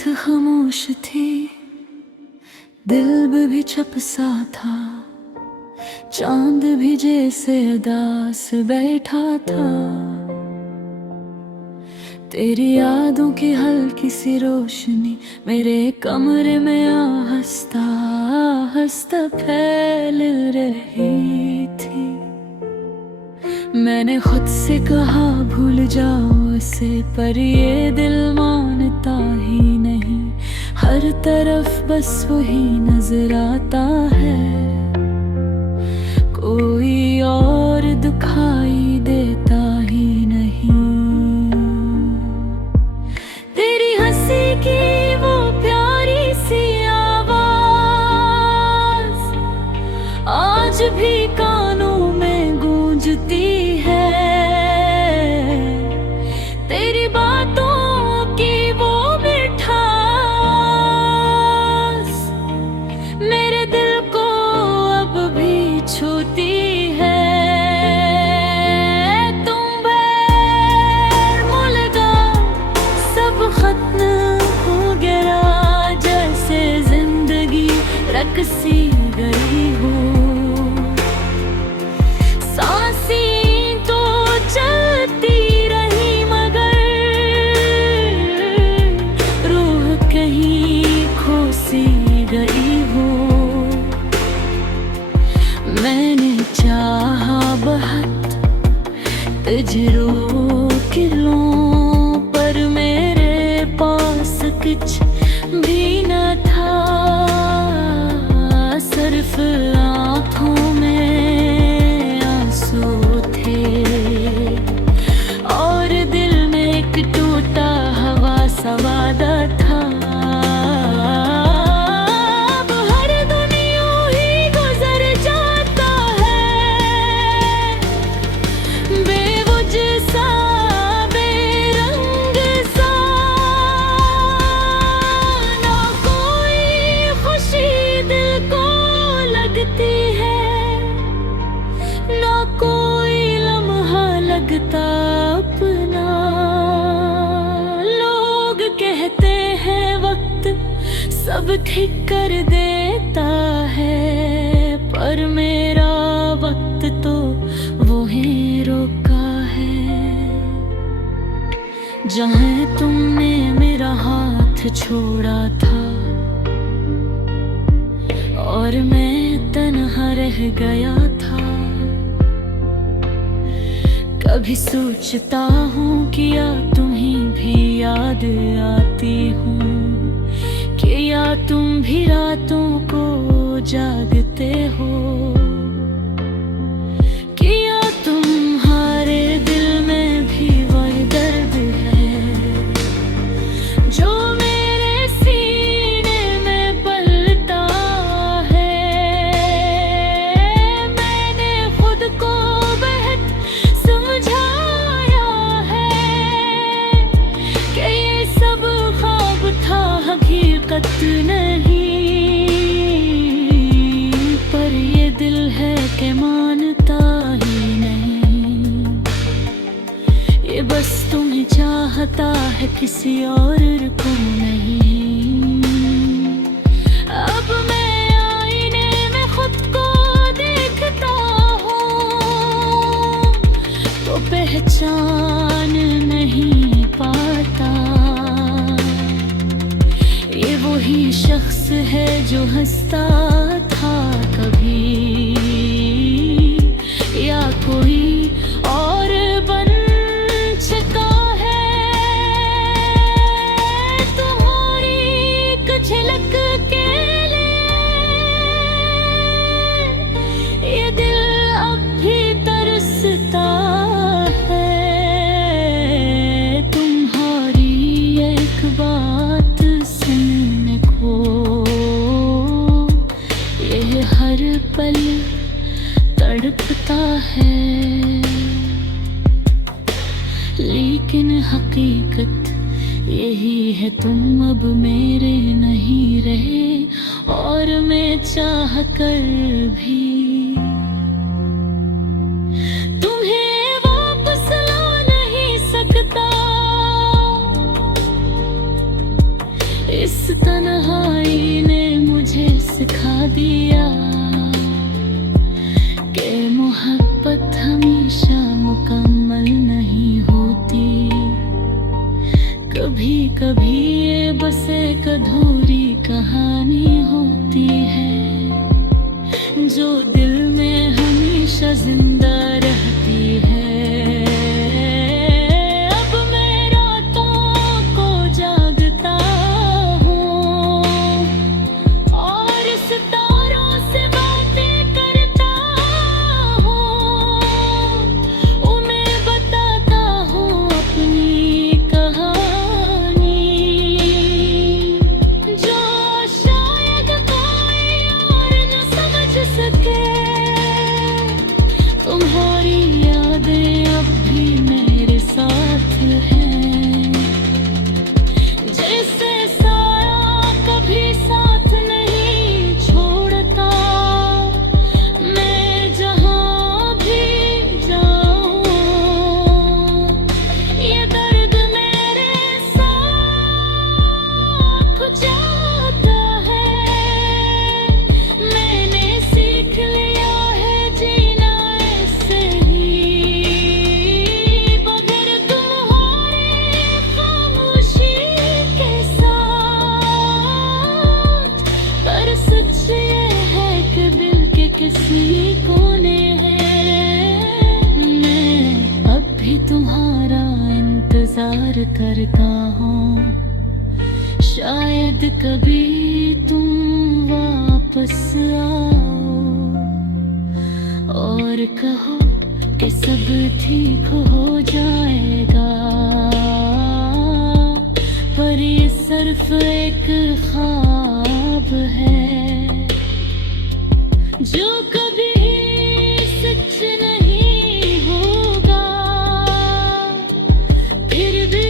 रात खामोश थी, दिल भी चुप सा था, चांद भी जैसे उदास बैठा था। तेरी यादों की हल्की सी रोशनी मेरे कमरे में हंसता हंसता फैल रही थी। मैंने खुद से कहा भूल जाओ इसे, पर ये दिल मानता ही नहीं। हर तरफ बस वही नजर आता है, कोई और दिखाई देता ही नहीं। तेरी हंसी की वो प्यारी सी आवाज आज भी कानों में गूंजती है। तेरी बातों की वो मिठास मेरे दिल को अब भी छूती है। तुम बैर मुलगा सब खत्म हो गया, जैसे जिंदगी रकसी गई हो। सांसें तो चलती रही मगर रूह कहीं खो सी गई हो। मैंने चाहा बहुत तुझे रोक लूं, पर मेरे पास कुछ भी न था, सिर्फ आँखों में आंसू थे और दिल में एक टूटा हवा सा वादा था। अब हर दिन यूं ही गुजर जाता है, बेवजह सा बेरंग सा। ना कोई खुशी दिल को लगती है, ना कोई लम्हा लगता अपना। लोग कहते हैं वक्त सब ठीक कर देता है, पर मेरा वक्त तो वो ही रोका है। जहाँ तुमने मेरा हाथ छोड़ा था और मैं तन्हा रह गया था, कभी सोचता हूँ कि या तुम्हीं भी याद आती हूँ, कि या तुम भी रातों को जागते हो, कि या तुम्हारे दिल में भी वही दर्द है जो मेरे सीने में पलता है। मैंने खुद को बहुत समझाया है कि ये सब ख्वाब था, हकीकत नहीं। पर ये दिल है कि मानता ही नहीं, ये बस तुम्हें चाहता है किसी और को नहीं। अब मैं आईने में खुद को देखता हूँ तो पहचान नहीं पाता। ये वही शख्स है जो हंसता था कभी, या कोई और बन चुका है। तुम्हारी कुछ झलक के लिए ये दिल अब भी तरसता है। तुम्हारी एक बात सुनने को ये हर पल तड़पता है, लेकिन हकीकत यही है तुम अब मेरे नहीं रहे, और मैं चाह कर भी तुम्हें वापस ला नहीं सकता। तन्हाई ने मुझे सिखा दिया कि मोहब्बत हमेशा मुकम्मल नहीं होती। कभी कभी ये बस एक अधूरी कहानी होती है जो दिल में हमेशा जिंदा रहती है। अब मैं रातों को जागता हूँ और सितारों से बातें करता हूँ, उन्हें बताता हूँ अपनी कहानी जो शायद कोई और न समझ सके। तुम्हारी यादें अब भी मेरे साथ हैं, जैसे साया कभी साथ नहीं छोड़ता। मैं जहाँ भी जाऊँ ये दर्द मेरे साथ जाता है। मैंने सीख लिया है जीना ऐसे ही, बगैर तुम्हारी खामोशी के साथ। पर सच ये है कि दिल के किसी कोने हैं मैं अब भी तुम्हारा इंतजार करता हूँ। शायद कभी तुम वापस आओ और कहो कि सब ठीक हो जाएगा, पर ये सिर्फ एक ख्वाब है जो कभी सच नहीं होगा। फिर भी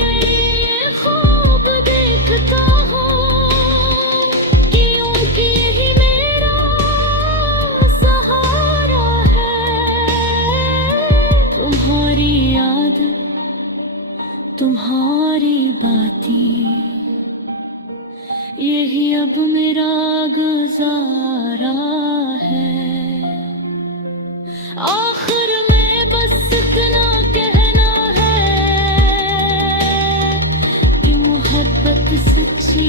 ये ख्वाब देखता हूँ क्योंकि यही मेरा सहारा है। तुम्हारी याद, तुम्हारी बातें, यही अब मेरा गुजारा है। आखिर में बस इतना कहना है कि मोहब्बत सच्ची